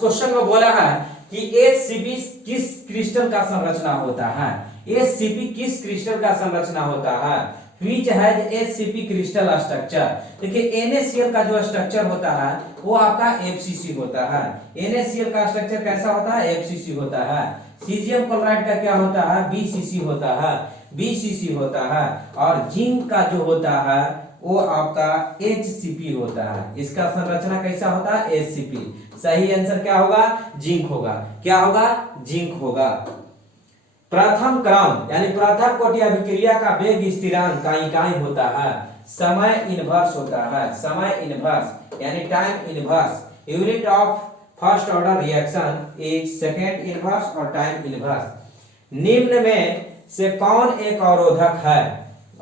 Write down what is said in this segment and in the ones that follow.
Question में बोला है कि HCP किस क्रिस्टल का संरचना होता है, HCP किस क्रिस्टल का संरचना होता है, which has HCP crystal structure. देखिए NaCl का जो स्ट्रक्चर होता है वो आपका FCC होता है। NaCl का स्ट्रक्चर कैसा होता है, FCC होता है। सीजियम क्लोराइड का क्या होता है, BCC होता है, BCC होता है। और जिंक का जो होता है वो आपका HCP होता है। इसका संरचना कैसा होता है, HCP। सही आंसर क्या होगा, जिंक होगा। क्या होगा, जिंक होगा। प्रथम क्रम यानी प्रथम कोटि अभिक्रिया का वेग स्थिरांक का इकाई होता है, समय इनवर्स होता है, समय इनवर्स यानी time inverse. Unit of first order reaction is second inverse और टाइम इनवर्स। निम्न में से कौन एक अवरोधक है,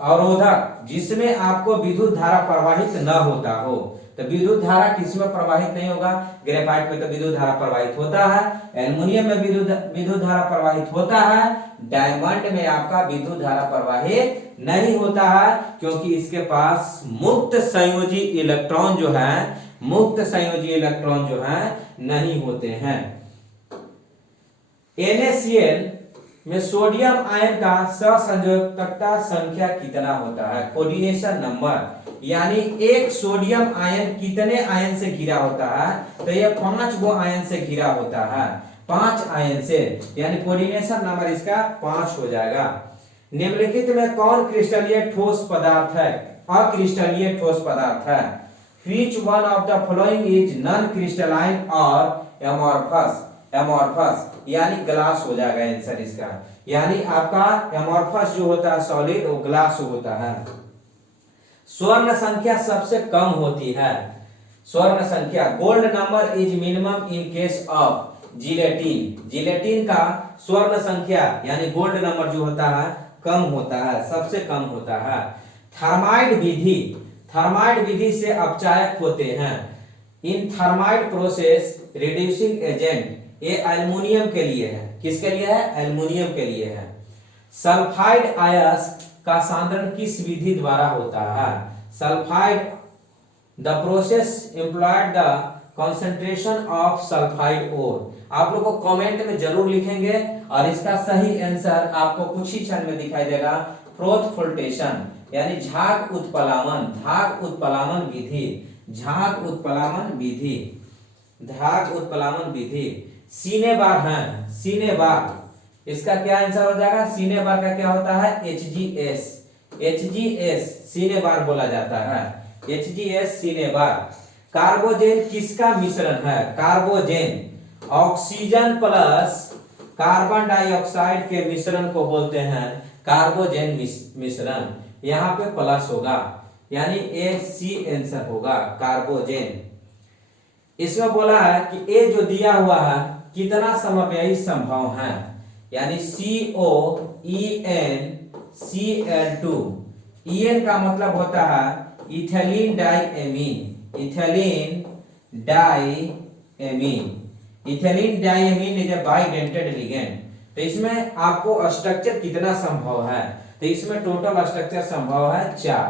अवरोधक जिसमें आपको विद्युत धारा प्रवाहित न होता हो। तो विद्युत धारा किसमें प्रवाहित नहीं होगा, ग्रेफाइट में तो विद्युत धारा प्रवाहित होता है, एल्युमिनियम में विद्युत धारा प्रवाहित होता है, डायमंड में आपका विद्युत धारा प्रवाहित नहीं होता है, क्योंकि इसके पास मुक्त संयोजी इलेक्ट्रॉन जो है, मुक्त संयोजी इलेक्ट्रॉन जो है नहीं होते हैं। NaCl में सोडियम आयन का सहसंयोजकता संख्या कितना होता है, कोऑर्डिनेशन नंबर, यानी एक सोडियम आयन कितने आयन से घिरा होता है, तो ये 5 गो आयन से घिरा होता है, 5 आयन से, यानी कोऑर्डिनेशन नंबर इसका 5 हो जाएगा। निम्नलिखित में कौन क्रिस्टलीय ठोस पदार्थ है, अक्रिस्टलीय ठोस पदार्थ है। Which one of the following is non-crystalline और amorphous, amorphous यानी ग्लास हो जाएगा आंसर इसका, यानी आपका amorphous जो होता है सॉलिड वो ग्लास होता है। स्वर्ण संख्या सबसे कम होती है, स्वर्ण संख्या, gold number is minimum in case of gelatin, gelatin का स्वर्ण संख्या यानी गोल्ड नंबर जो होता है कम होता है, सबसे कम होता है। थर्माइड विधि, थर्माइड विधि से अपचायक होते हैं। इन थर्माइड प्रोसेस रिड्यूसिंग एजेंट, ये एल्युमिनियम के लिए है, किसके लिए है, एल्युमिनियम के लिए है। सल्फाइड आयस का सांद्रण किस विधि द्वारा होता है, sulphide, the process employed the concentration of sulphide ore. आप लोग को कमेंट में जरूर लिखेंगे और इसका सही आंसर आपको कुछ ही क्षण में दिखाई देगा। प्रोथफुल्टेशन यानी झाग उत्पलामन, झाग उत्पलामन विधि, झाग उत्पलामन विधि, झाग उत्पलामन विधि। सीने बार है, सीने बार, इसका क्या आंसर हो जाएगा, सीने बार का क्या होता है, HGS, HGS सीने बार बोला जाता है, HGS सीने बार। कार्बोजेन किसका मिश्रण है, carbogen oxygen plus carbon dioxide के मिश्रण को बोलते हैं कार्बोजेन मिश्रण। यहाँ पे प्लस होगा यानी AC आंसर होगा, कार्बोजेन। इसमें बोला है कि ए जो दिया हुआ है कितना समव्ययी संभव है, यानी COEN Cl2, EN का मतलब होता है ethylene diamine, ethylene diamine, ethylene diamine is a bidentate ligand. तो इसमें आपको स्ट्रक्चर कितना संभव है, तो इसमें टोटल स्ट्रक्चर संभव है 4,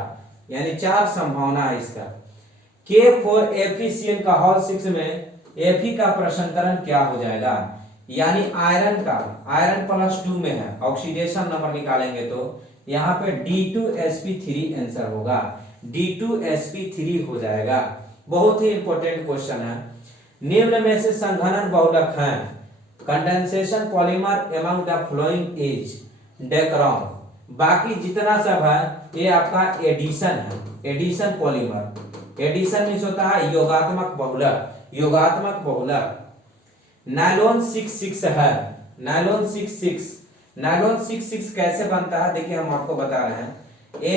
यानी 4 संभावना है इसका। K4FeCN का होल 6 में Fe का प्रसंकरण क्या हो जाएगा, यानी आयरन का, आयरन +2 में है, ऑक्सीडेशन नंबर निकालेंगे तो यहाँ पे D2sp3 आंसर होगा, D2sp3 हो जाएगा। बहुत ही इंपॉर्टेंट क्वेश्चन है। निम्न में से संघनन बहुलक है, condensation polymer among the following is Dacron. बाकी जितना सब है ये आपका एडिशन है, एडिशन पॉलीमर। एडिशन मींस होता है योगात्मक बहुलक, योगात्मक बहुलक। नायलॉन 66 है, नायलॉन 66, नायलॉन 66 कैसे बनता है देखिए हम आपको बता रहे हैं।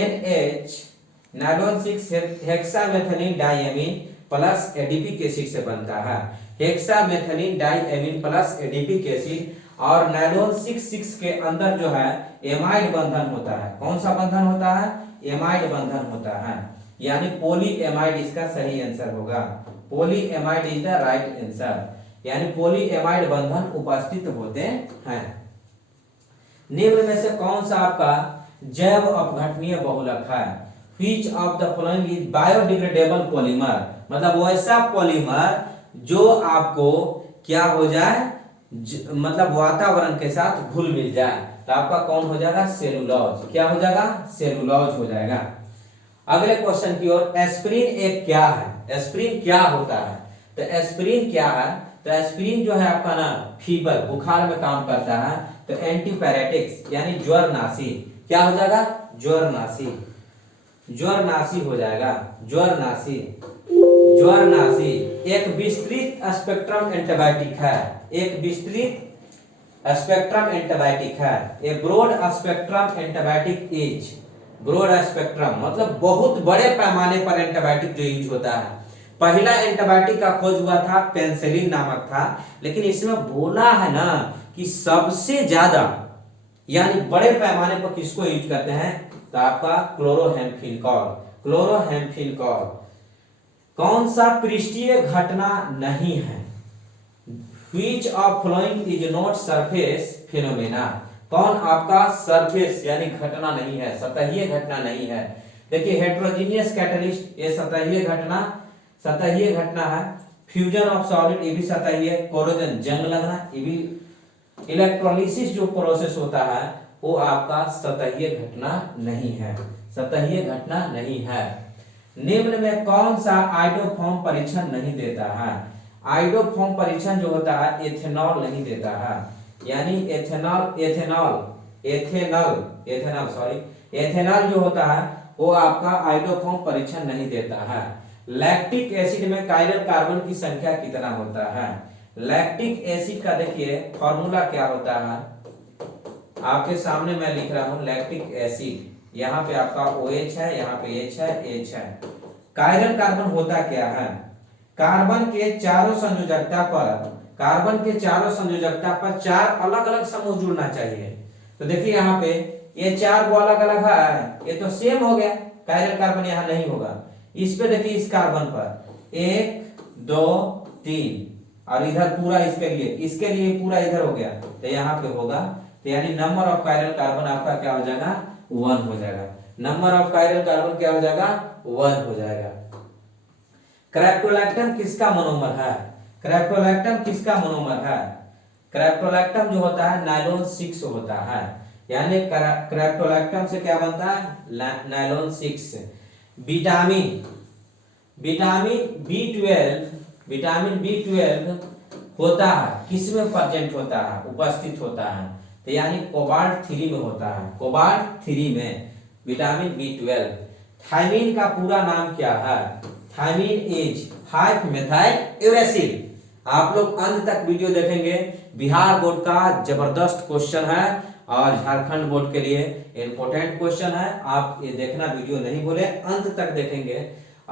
NH nylon 6 hexamethylene diamine plus adipic acid से बनता है, hexamethylene diamine plus adipic acid. और नायलॉन 66 के अंदर जो है एमाइड बंधन होता है, कौन सा बंधन होता है, एमाइड बंधन होता है, यानी पॉली एमाइड इसका सही आंसर होगा, poly amide is the right answer, यानी पॉली एमाइड बंधन उपस्थित होते हैं। निम्न में से कौन सा आपका जैव अपघटनीय बहुलक है, which of the following is biodegradable polymer, मतलब वैसा पॉलीमर जो आपको क्या हो जाए, मतलब वातावरण के साथ घुल मिल जाए, तो आपका कौन हो जाएगा, सेलुलोज। क्या हो जाएगा, सेलुलोज हो जाएगा। अगले क्वेश्चन की ओर, एस्पिरिन एक क्या है, एस्पिरिन क्या होता है, तो एस्पिरिन क्या है, तो एस्पिरिन जो है आपका ना फीवर, बुखार में काम करता है, तो एंटीपैरेटिक्स यानी ज्वरनाशी, क्या हो जाएगा, ज्वरनाशी, ज्वरनाशी हो जाएगा, ज्वरनाशी, ज्वरनाशी। एक विस्तृत स्पेक्ट्रम एंटीबायोटिक है, एक विस्तृत स्पेक्ट्रम एंटीबायोटिक है, a broad spectrum antibiotic is, broad spectrum मतलब बहुत बड़े पैमाने पर एंटीबायोटिक जो यूज होता है। पहला एंटीबायोटिक का खोज हुआ था, पेनिसिलिन नामक था, लेकिन इसमें बोला है ना कि सबसे ज्यादा यानी बड़े पैमाने पर किसको यूज करते हैं, तो आपका क्लोरोहेम्फिनकॉल, क्लोरोहेम्फिनकॉल। कौन सा पृष्ठीय घटना नहीं है, Which of following is not surface phenomena, कौन आपका सरफेस यानी घटना नहीं है, सतहीय घटना नहीं है। देखिए हेट्रोजीनियस कैटलिस्ट, ये सतहीय घटना, सतहीय घटना है। फ्यूजन ऑफ सॉलिड, ये भी सतहीय। कोरोजन, जंग लगना, ये भी। इलेक्ट्रोलिसिस जो प्रोसेस होता है वो आपका सतहीय घटना नहीं है, सतहीय घटना नहीं है। निम्न में कौन सा आइडोफॉर्म परीक्षण नहीं देता है, आइडोफॉर्म परीक्षण जो होता है एथेनॉल नहीं देता है, यानी एथेनॉल जो होता है वो आपका आइडोफॉर्म परीक्षण नहीं देता है। लैक्टिक एसिड में कायरल कार्बन की संख्या कितना होता है, लैक्टिक एसिड का देखिए फॉर्मूला क्या होता है, आपके सामने मैं लिख रहा हूं लैक्टिक एसिड, यहाँ पे आपका OH है, यहाँ पे H है, H है। कायरल कार्बन होता क्या है, कार्बन के चारों संयोजकता पर, कार्बन के चारों संयोजकता पर 4 अलग अलग समूह जुड़ना चाहिए। तो देखिए यहाँ पे ये 4 वो अलग अलग है, ये तो सेम हो गया, कायरल कार्बन यहाँ नहीं होगा। इस पे देखिए इस कार्बन पर 1 2 3 और इधर पूरा इसके लिए पूरा इधर हो गया, तो यहाँ पे होगा, तो यानी नंबर ऑफ कायरल कार्बन आपका क्या हो जाएगा, 1 हो जाएगा। नंबर ऑफ कायरल कार्बन क्या हो जाएगा, 1 हो जाएगा। क्रेप्टोलैक्टम किसका मोनोमर है, क्रेप्टोलैक्टम किसका मोनोमर है, क्रेप्टोलैक्टम जो होता है नायलॉन 6 होता है, यानी क्रेप्टोलैक्टम से क्या बनता है, नायलॉन 6। विटामिन B12 होता है, किसमें प्रेजेंट होता है, उपस्थित होता है, तो यानी कोबाल्ट 3 में होता है, कोबाल्ट 3 में विटामिन B12। थायमीन का पूरा नाम क्या है, थायमीन इज 5 मेथाइल यूरेसिल। आप लोग अंत तक वीडियो देखेंगे, बिहार बोर्ड का जबरदस्त क्वेश्चन है और झारखंड बोर्ड के लिए इंपॉर्टेंट क्वेश्चन है, आप ये देखना, वीडियो नहीं बोले, अंत तक देखेंगे।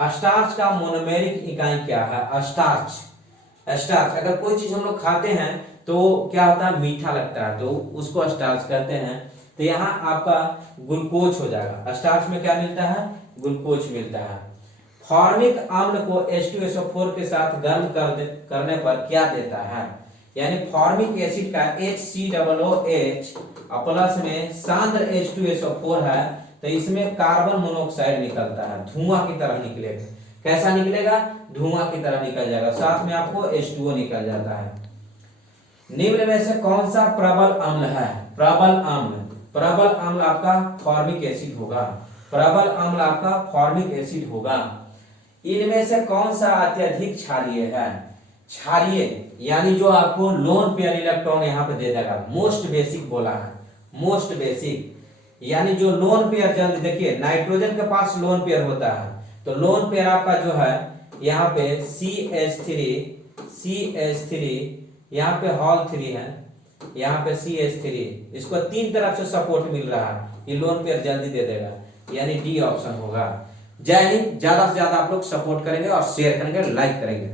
स्टार्च का मोनोमेरिक इकाई क्या है, स्टार्च, स्टार्च अगर कोई चीज हम लोग खाते हैं तो क्या होता है, मीठा लगता है, तो उसको स्टार्च कहते हैं। तो यहाँ आपका ग्लूकोज हो जाएगा, स्टार्च में क्या मिलता है, ग्लूकोज मिलता है। फॉर्मिक अम्ल को H2SO4 के साथ गर्म करने पर क्या देता है, यानी फॉर्मिक एसिड का HCOOH प्लस में सांद्र H2SO4 है, तो इसमें कार्बन मोनोऑक्साइड निकलता है, धुआं की तरह निकलेगा। कैसा निकलेगा, धुआं की तरह निकल जाएगा, साथ में आपको H2O निकल जाता है। निम्न में से कौन सा प्रबल अम्ल है, प्रबल अम्ल, प्रबल अम्ल आपका फॉर्मिक एसिड होगा, प्रबल अम्ल आपका फॉर्मिक एसिड होगा। इनमें से कौन सा अत्यधिक क्षारीय है, क्षारीय यानी जो आपको लोन पेयर इलेक्ट्रॉन यहाँ पे दे देगा, मोस्ट बेसिक बोला है, मोस्ट बेसिक यानी जो लोन पेयर जल्दी, देखिए नाइट्रोजन के पास लोन पेयर होता है, तो लोन पेयर आपका जो है यहाँ पे CH3 यहाँ पे हॉल 3 है, यहाँ पे CH3, इसको 3 तरफ से सपोर्ट मिल रहा है, ये लोन पेयर जल्दी दे देगा, यानी D ऑप्शन होगा। जय हिंद, ज्यादा से ज्यादा आप लोग सपोर्ट करेंगे और शेयर करेंगे, लाइक करेंगे।